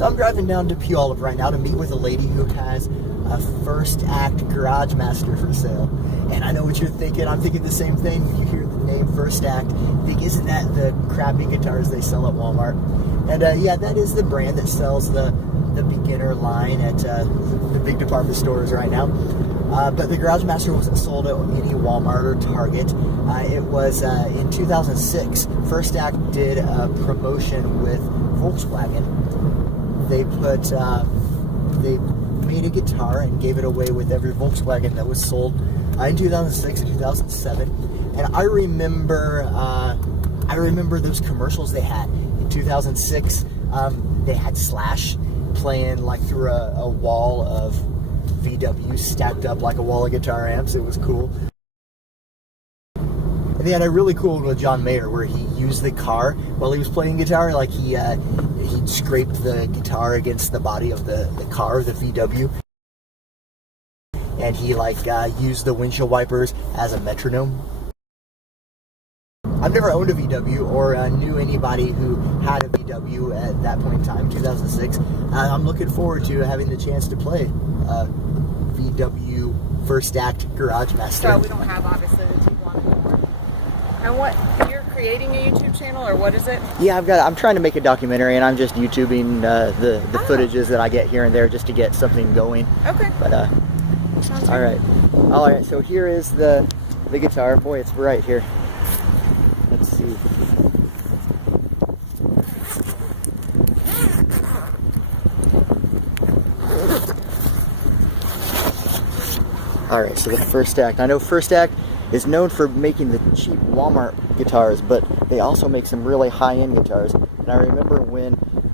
So I'm driving down to Puyallup right now to meet with a lady who has a First Act GarageMaster for sale. And I know what you're thinking. I'm thinking the same thing. When you hear the name First Act, think, isn't that the crappy guitars they sell at Walmart? And yeah, that is the brand that sells the beginner line at the big department stores right now. But the GarageMaster wasn't sold at any Walmart or Target. It was in 2006. First Act did a promotion with Volkswagen. They made a guitar and gave it away with every Volkswagen that was sold in 2006 and 2007. And I remember those commercials they had in 2006. They had Slash playing like through a wall of VW stacked up like a wall of guitar amps. It was cool. And they had a really cool one with John Mayer where he used the car while he was playing guitar. Like he scraped the guitar against the body of the car, the VW. And he like used the windshield wipers as a metronome. I've never owned a VW or knew anybody who had a VW at that point in time, 2006. I'm looking forward to having the chance to play VW First Act GarageMaster. So we don't have obviously the Tiguan anymore. And what, you're creating a YouTube channel or what is it? Yeah, I'm trying to make a documentary and I'm just YouTubing the footages that I get here and there just to get something going. Okay. But all right. So here is the guitar. Boy, it's right here. Let's see. All right, so the First Act. I know First Act is known for making the cheap Walmart guitars, but they also make some really high-end guitars. And I remember when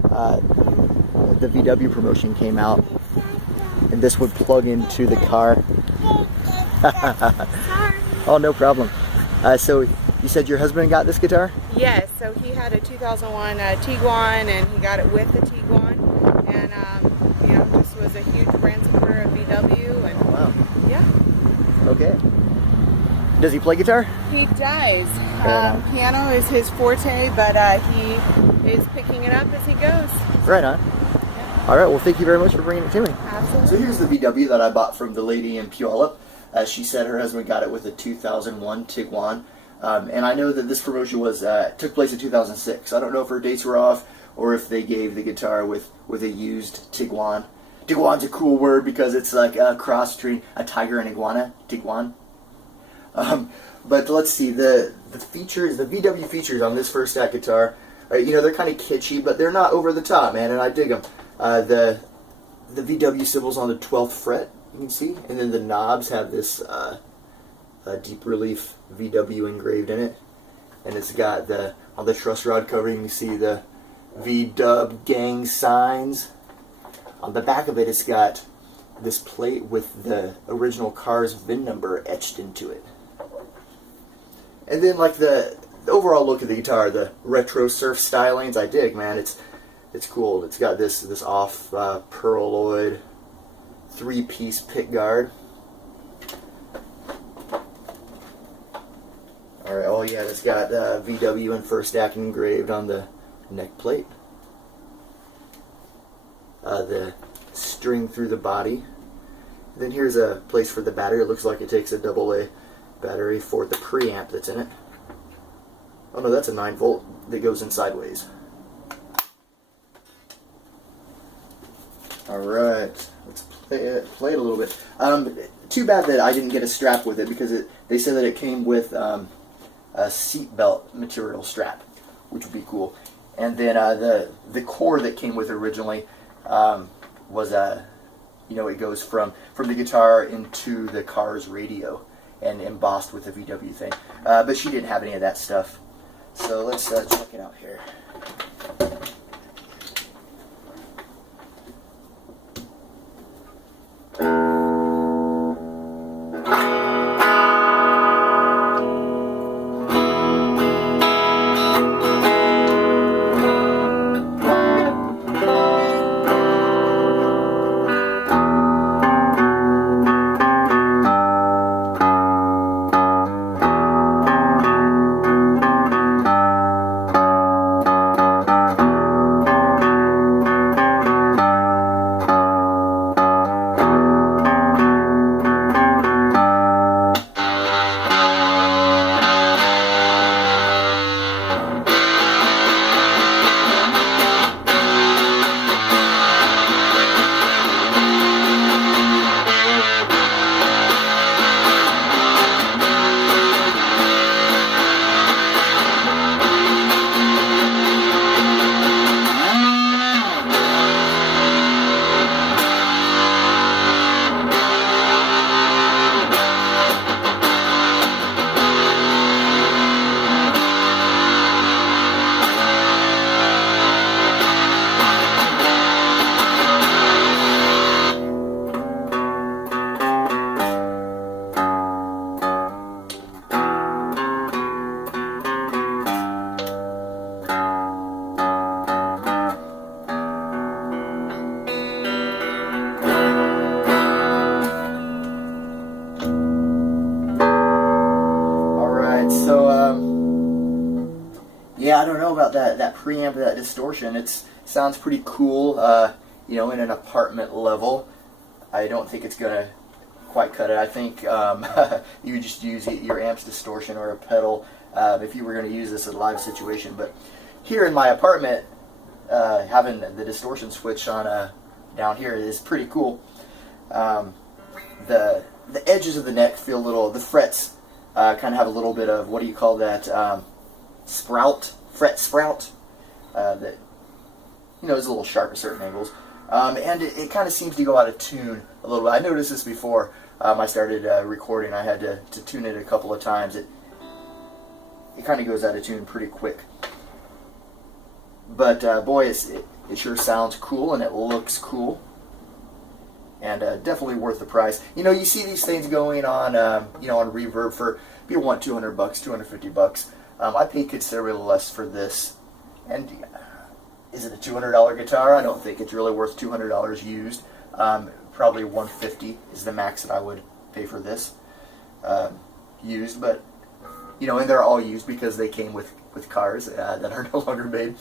the VW promotion came out, and this would plug into the car. Oh, no problem. So you said your husband got this guitar? Yes, so he had a 2001 Tiguan and he got it with the Tiguan. And, you know, this was a huge brand supporter of VW. And wow. Yeah. Okay. Does he play guitar? He does. Piano is his forte, but he is picking it up as he goes. Right on. Yeah. All right, well, thank you very much for bringing it to me. Absolutely. So here's the VW that I bought from the lady in Puyallup. She said her husband got it with a 2001 Tiguan. And I know that this promotion took place in 2006. I don't know if her dates were off or if they gave the guitar with a used Tiguan. Tiguan's a cool word because it's like a cross between a tiger and iguana. Tiguan. But let's see, the features, the VW features on this First Act guitar, you know, they're kind of kitschy, but they're not over the top, man, and I dig them. The VW symbols on the 12th fret, you can see, and then the knobs have this deep relief VW engraved in it, and it's got on the truss rod covering, you see the VW gang signs. On the back of it, it's got this plate with the original car's VIN number etched into it. And then, like, the overall look of the guitar, the retro surf stylings, I dig, man. It's cool. It's got this off pearloid 3-piece pick guard. All right. Oh yeah, it's got VW and First Act engraved on the neck plate. The string through the body. And then here's a place for the battery. It looks like it takes a AA battery for the preamp that's in it. Oh no, that's a 9-volt that goes in sideways. Alright, let's play it a little bit. Too bad that I didn't get a strap with it because they said that it came with a seatbelt material strap, which would be cool. And then the cord that came with originally was you know, it goes from the guitar into the car's radio and embossed with the VW thing. But she didn't have any of that stuff. So let's check it out here. about that preamp, that distortion. It sounds pretty cool, you know, in an apartment level. I don't think it's gonna quite cut it. I think you would just use your amp's distortion or a pedal if you were going to use this in a live situation. But here in my apartment, having the distortion switch on down here is pretty cool. The edges of the neck feel a little, the frets kind of have a little bit of, what do you call that, fret sprout, that, you know, is a little sharp at certain angles. And it kind of seems to go out of tune a little bit. I noticed this before I started recording. I had to tune it a couple of times. It kind of goes out of tune pretty quick. But boy, it sure sounds cool and it looks cool. And definitely worth the price. You know, you see these things going on, you know, on Reverb for, if you want $200, $250. I paid considerably less for this. And is it a $200 guitar? I don't think it's really worth $200 used. Probably $150 is the max that I would pay for this used. But, you know, and they're all used because they came with cars that are no longer made.